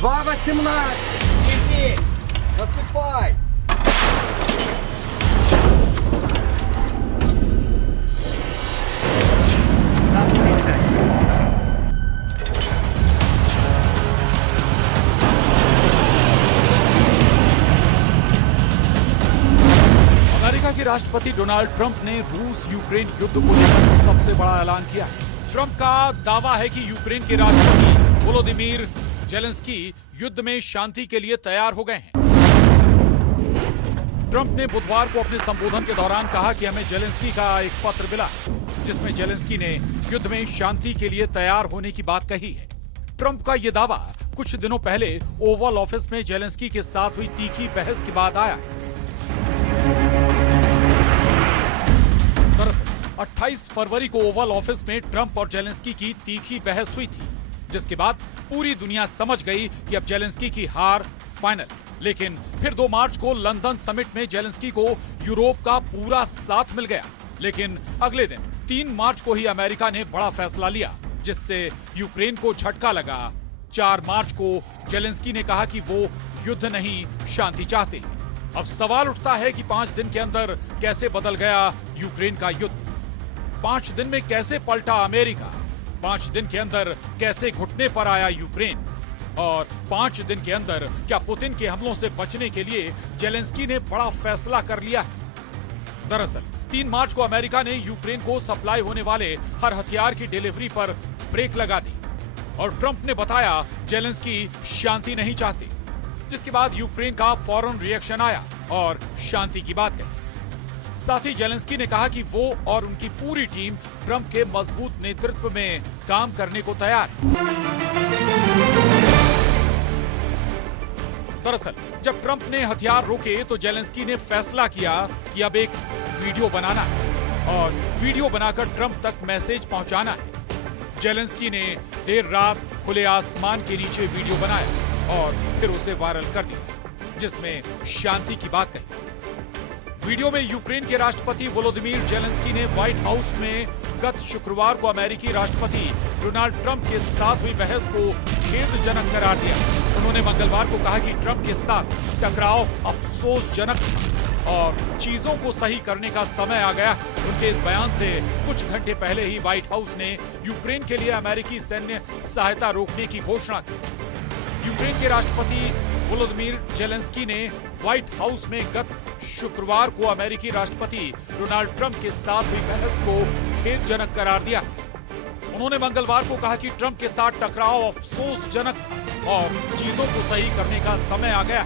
2.18. Easy. Насыпай. America के राष्ट्रपति Donald Trump ने रूस यूक्रेन युद्ध को लेकर सबसे बड़ा ऐलान किया। ट्रंप का दावा है कि यूक्रेन के राष्ट्रपति वोलोदिमीर जेलेंस्की युद्ध में शांति के लिए तैयार हो गए हैं। ट्रंप ने बुधवार को अपने संबोधन के दौरान कहा कि हमें जेलेंस्की का एक पत्र मिला जिसमें जेलेंस्की ने युद्ध में शांति के लिए तैयार होने की बात कही है। ट्रंप का यह दावा कुछ दिनों पहले ओवल ऑफिस में जेलेंस्की के साथ हुई तीखी बहस के बाद आया। दरअसल 28 फरवरी को ओवल ऑफिस में ट्रंप और जेलेंस्की की तीखी बहस हुई थी, जिसके बाद पूरी दुनिया समझ गई कि अब जेलेंस्की की हार फाइनल। लेकिन फिर 2 मार्च को लंदन समिट में जेलेंस्की को यूरोप का पूरा साथ मिल गया। लेकिन अगले दिन 3 मार्च को ही अमेरिका ने बड़ा फैसला लिया, जिससे यूक्रेन को झटका लगा। 4 मार्च को जेलेंस्की ने कहा कि वो युद्ध नहीं, शांति चाहते हैं। अब सवाल उठता है कि 5 दिन के अंदर कैसे बदल गया यूक्रेन का युद्ध? 5 दिन में कैसे पलटा अमेरिका? 5 दिन के अंदर कैसे घुटने पर आया यूक्रेन? और 5 दिन के अंदर क्या पुतिन के हमलों से बचने के लिए जेलेंस्की ने बड़ा फैसला कर लिया है? दरअसल 3 मार्च को अमेरिका ने यूक्रेन को सप्लाई होने वाले हर हथियार की डिलीवरी पर ब्रेक लगा दी और ट्रंप ने बताया जेलेंस्की शांति नहीं चाहते, जिसके बाद यूक्रेन का फौरन रिएक्शन आया और शांति की बात कही। साथ ही जेलेंस्की ने कहा कि वो और उनकी पूरी टीम ट्रंप के मजबूत नेतृत्व में काम करने को तैयार है। दरअसल जब ट्रंप ने हथियार रोके तो जेलेंस्की ने फैसला किया कि अब एक वीडियो बनाना है और वीडियो बनाकर ट्रंप तक मैसेज पहुंचाना है। जेलेंस्की ने देर रात खुले आसमान के नीचे वीडियो बनाया और फिर उसे वायरल कर दिया, जिसमें शांति की बात कही। वीडियो में यूक्रेन के राष्ट्रपति वोलोदिमीर जेलेंस्की ने व्हाइट हाउस में गत शुक्रवार को अमेरिकी राष्ट्रपति डोनाल्ड ट्रंप के साथ हुई बहस को खेदजनक करार दिया। उन्होंने मंगलवार को कहा कि ट्रंप के साथ टकराव अफसोसजनक और चीजों को सही करने का समय आ गया। उनके इस बयान से कुछ घंटे पहले ही व्हाइट हाउस ने यूक्रेन के लिए अमेरिकी सैन्य सहायता रोकने की घोषणा की। यूक्रेन के राष्ट्रपति वोलोदिमीर जेलेंस्की ने व्हाइट हाउस में गत शुक्रवार को अमेरिकी राष्ट्रपति डोनाल्ड ट्रंप के साथ हुई बहस को खेदजनक करार दिया। उन्होंने मंगलवार को कहा कि ट्रंप के साथ टकराव अफसोसजनक और चीजों को सही करने का समय आ गया।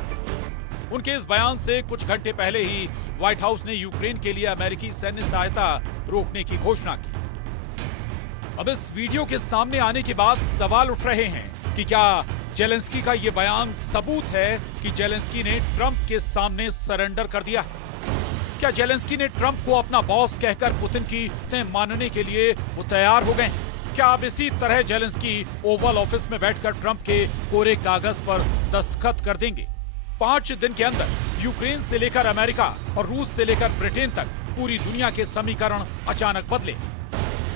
उनके इस बयान से कुछ घंटे पहले ही व्हाइट हाउस ने यूक्रेन के लिए अमेरिकी सैन्य सहायता रोकने की घोषणा की। अब इस वीडियो के सामने आने के बाद सवाल उठ रहे हैं कि क्या जेलेंस्की का ये बयान सबूत है कि जेलेंस्की ने ट्रंप के सामने सरेंडर कर दिया? क्या जेलेंस्की ने ट्रंप को अपना बॉस कहकर पुतिन की मानने के लिए वो तैयार हो गए? क्या अब इसी तरह जेलेंस्की ओवल ऑफिस में बैठकर ट्रंप के कोरे कागज पर दस्तखत कर देंगे? 5 दिन के अंदर यूक्रेन से लेकर अमेरिका और रूस से लेकर ब्रिटेन तक पूरी दुनिया के समीकरण अचानक बदले।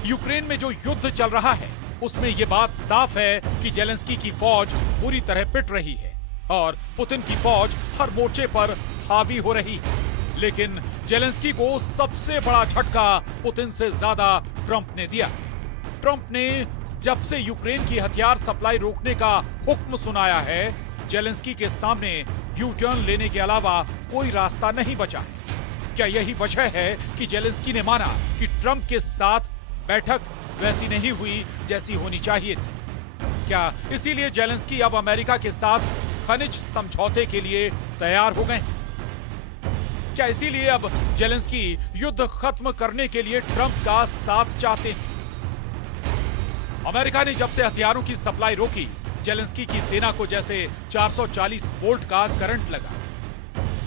यूक्रेन में जो युद्ध चल रहा है उसमें ये बात साफ है कि जेलेंस्की की फौज बुरी तरह पिट रही है और पुतिन की फौज हर मोर्चे पर हावी हो रही है। लेकिन जेलेंस्की को सबसे बड़ा झटका पुतिन से ज्यादा ट्रंप ने दिया। ट्रंप ने जब से यूक्रेन की हथियार सप्लाई रोकने का हुक्म सुनाया है, जेलेंस्की के सामने यू टर्न लेने के अलावा कोई रास्ता नहीं बचा। क्या यही वजह है कि जेलेंस्की ने माना कि ट्रंप के साथ बैठक वैसी नहीं हुई जैसी होनी चाहिए थी? क्या इसीलिए जेलेंस्की अब अमेरिका के साथ खनिज समझौते के लिए तैयार हो गए? क्या इसीलिए अब जेलेंस्की युद्ध खत्म करने के लिए ट्रंप का साथ चाहते हैं? अमेरिका ने जब से हथियारों की सप्लाई रोकी, जेलेंस्की की सेना को जैसे 440 वोल्ट का करंट लगा।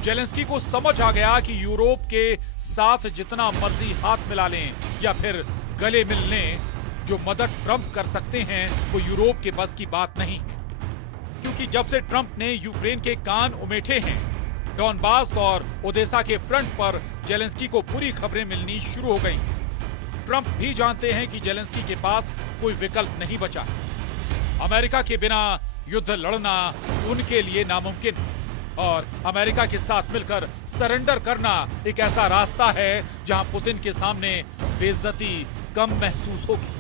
जेलेंस्की को समझ आ गया कि यूरोप के साथ जितना मर्जी हाथ मिला लें या फिर गले मिल लें, जो मदद ट्रंप कर सकते हैं वो यूरोप के बस की बात नहीं है। क्योंकि जब से ट्रंप ने यूक्रेन के कान उमेठे हैं, डॉनबास और ओदेसा के फ्रंट पर जेलेंस्की को बुरी खबरें मिलनी शुरू हो गई। ट्रंप भी जानते हैं कि जेलेंस्की के पास कोई विकल्प नहीं बचा। अमेरिका के बिना युद्ध लड़ना उनके लिए नामुमकिन है और अमेरिका के साथ मिलकर सरेंडर करना एक ऐसा रास्ता है जहां पुतिन के सामने बेइज्जती कम महसूस होगी।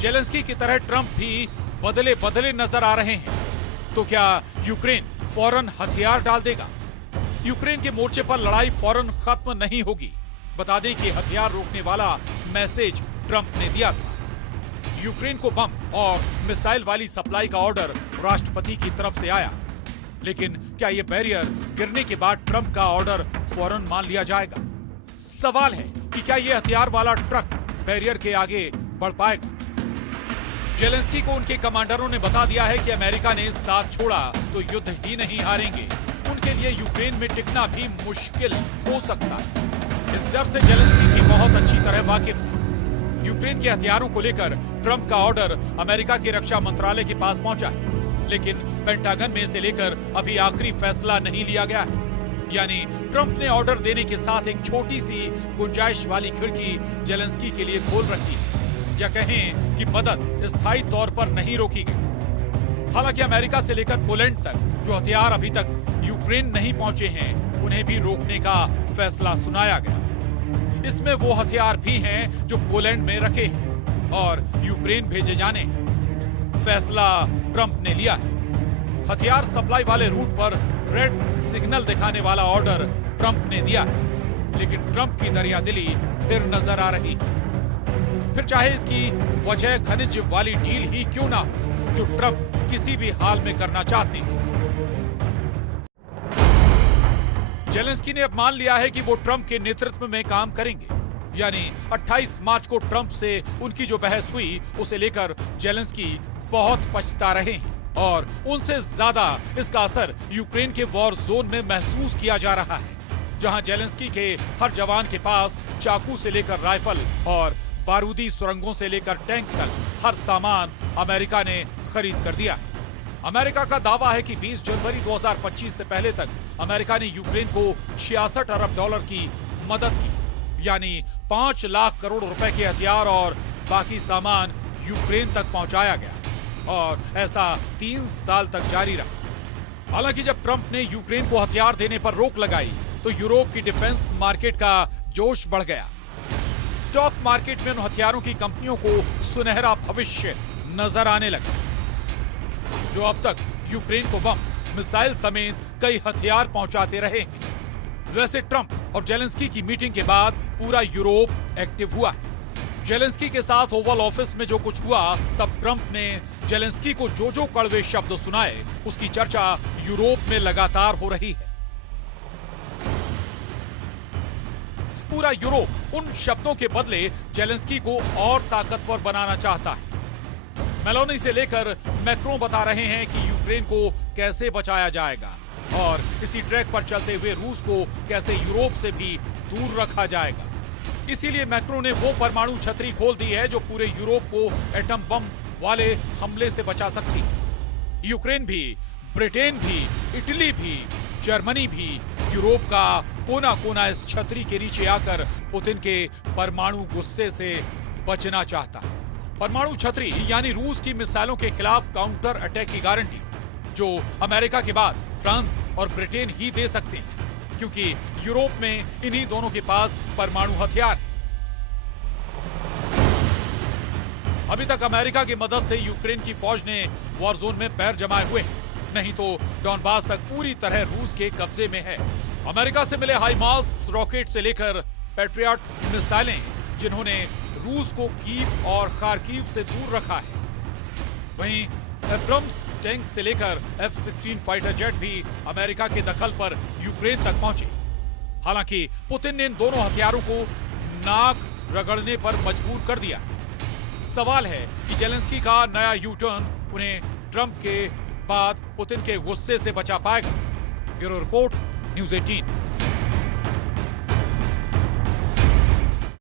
जेलेंस्की की तरह ट्रंप भी बदले बदले नजर आ रहे हैं, तो क्या यूक्रेन फौरन हथियार डाल देगा? यूक्रेन के मोर्चे पर लड़ाई फौरन खत्म नहीं होगी। बता दें कि हथियार रोकने वाला मैसेज ट्रंप ने दिया था। यूक्रेन को बम और मिसाइल वाली सप्लाई का ऑर्डर राष्ट्रपति की तरफ से आया, लेकिन क्या यह बैरियर गिरने के बाद ट्रंप का ऑर्डर फौरन मान लिया जाएगा? सवाल है कि क्या यह हथियार वाला ट्रक बैरियर के आगे बढ़ पाएगा? जेलेंस्की को उनके कमांडरों ने बता दिया है कि अमेरिका ने साथ छोड़ा तो युद्ध ही नहीं हारेंगे। उनके लिए यूक्रेन में टिकना भी मुश्किल हो सकता है। इस डर से जेलेंस्की भी बहुत अच्छी तरह वाकिफ है। यूक्रेन के हथियारों को लेकर ट्रंप का ऑर्डर अमेरिका के रक्षा मंत्रालय के पास पहुंचा है, लेकिन पेंटागन में इसे लेकर अभी आखिरी फैसला नहीं लिया गया है। यानी ट्रंप ने ऑर्डर देने के साथ एक छोटी सी गुंजाइश वाली खिड़की जेलेंस्की के लिए खोल रखी है, या कहें कि मदद स्थायी तौर पर नहीं रोकी गई। हालांकि अमेरिका से लेकर पोलैंड तक जो हथियार अभी तक यूक्रेन नहीं पहुंचे हैं, उन्हें भी रोकने का फैसला सुनाया गया। इसमें वो हथियार भी हैं जो पोलैंड में रखे हैं और यूक्रेन भेजे जाने हैं। फैसला ट्रंप ने लिया है। हथियार सप्लाई वाले रूट पर रेड सिग्नल दिखाने वाला ऑर्डर ट्रंप ने दिया है, लेकिन ट्रंप की दरियादिली फिर नजर आ रही है। फिर चाहे इसकी वजह खनिज वाली डील ही क्यों ना हो, जो ट्रंप किसी भी हाल में करना चाहते हैं। जेलेंस्की ने अब मान लिया है कि वो ट्रंप के नेतृत्व में काम करेंगे। यानी 28 मार्च को ट्रंप से उनकी जो बहस हुई, उसे लेकर जेलेंस्की बहुत पछता रहे हैं और उनसे ज्यादा इसका असर यूक्रेन के वॉर जोन में महसूस किया जा रहा है, जहां जेलेंस्की के हर जवान के पास चाकू से लेकर राइफल और बारूदी सुरंगों से लेकर टैंक तक हर सामान अमेरिका ने खरीद कर दिया। अमेरिका का दावा है कि 20 जनवरी 2025 से पहले तक अमेरिका ने यूक्रेन को 66 अरब डॉलर की मदद की, यानी 5 लाख करोड़ रुपए के हथियार और बाकी सामान यूक्रेन तक पहुंचाया गया और ऐसा 3 साल तक जारी रहा। हालांकि जब ट्रंप ने यूक्रेन को हथियार देने पर रोक लगाई तो यूरोप की डिफेंस मार्केट का जोश बढ़ गया। स्टॉक मार्केट में उन हथियारों की कंपनियों को सुनहरा भविष्य नजर आने लगा, जो अब तक यूक्रेन को बम, मिसाइल समेत कई हथियार पहुंचाते रहे हैं। वैसे ट्रंप और जेलेंस्की की मीटिंग के बाद पूरा यूरोप एक्टिव हुआ है। जेलेंस्की के साथ ओवल ऑफिस में जो कुछ हुआ, तब ट्रंप ने जेलेंस्की को जो कड़वे शब्द सुनाए, उसकी चर्चा यूरोप में लगातार हो रही है। पूरा यूरोप उन शब्दों के बदले जेलेंस्की को और ताकतवर बनाना चाहता है। मेलोनी से लेकर मैक्रों बता रहे हैं कि यूक्रेन को कैसे बचाया जाएगा और इसी ट्रैक पर चलते हुए रूस को कैसे यूरोप से भी दूर रखा जाएगा। इसीलिए मैक्रों ने वो परमाणु छतरी खोल दी है जो पूरे यूरोप को एटम बम वाले हमले से बचा सकती है। यूक्रेन भी, ब्रिटेन भी, इटली भी, जर्मनी भी, यूरोप का कोना कोना इस छतरी के नीचे आकर पुतिन के परमाणु गुस्से से बचना चाहता है। परमाणु छतरी यानी रूस की मिसाइलों के खिलाफ काउंटर अटैक की गारंटी, जो अमेरिका के बाद फ्रांस और ब्रिटेन ही दे सकते हैं, क्योंकि यूरोप में इन्हीं दोनों के पास परमाणु हथियार है। अभी तक अमेरिका की मदद से यूक्रेन की फौज ने वॉर जोन में पैर जमाए हुए हैं, नहीं तो डॉनबास तक पूरी तरह रूस के कब्जे में है। अमेरिका से मिले हाइमार्स रॉकेट से लेकर पैट्रियट मिसाइलें, जिन्होंने रूस को कीव और खार्किव से दूर रखा है। वहीं एब्रम्स टैंक से लेकर F-16 फाइटर जेट भी अमेरिका के दखल पर यूक्रेन तक पहुंचे। हालांकि पुतिन ने इन दोनों हथियारों को नाक रगड़ने पर मजबूर कर दिया। सवाल है कि जेलेंस्की का नया यू टर्न उन्हें ट्रंप के बाद पुतिन के गुस्से से बचा पाएगा। Bureau report, news 18।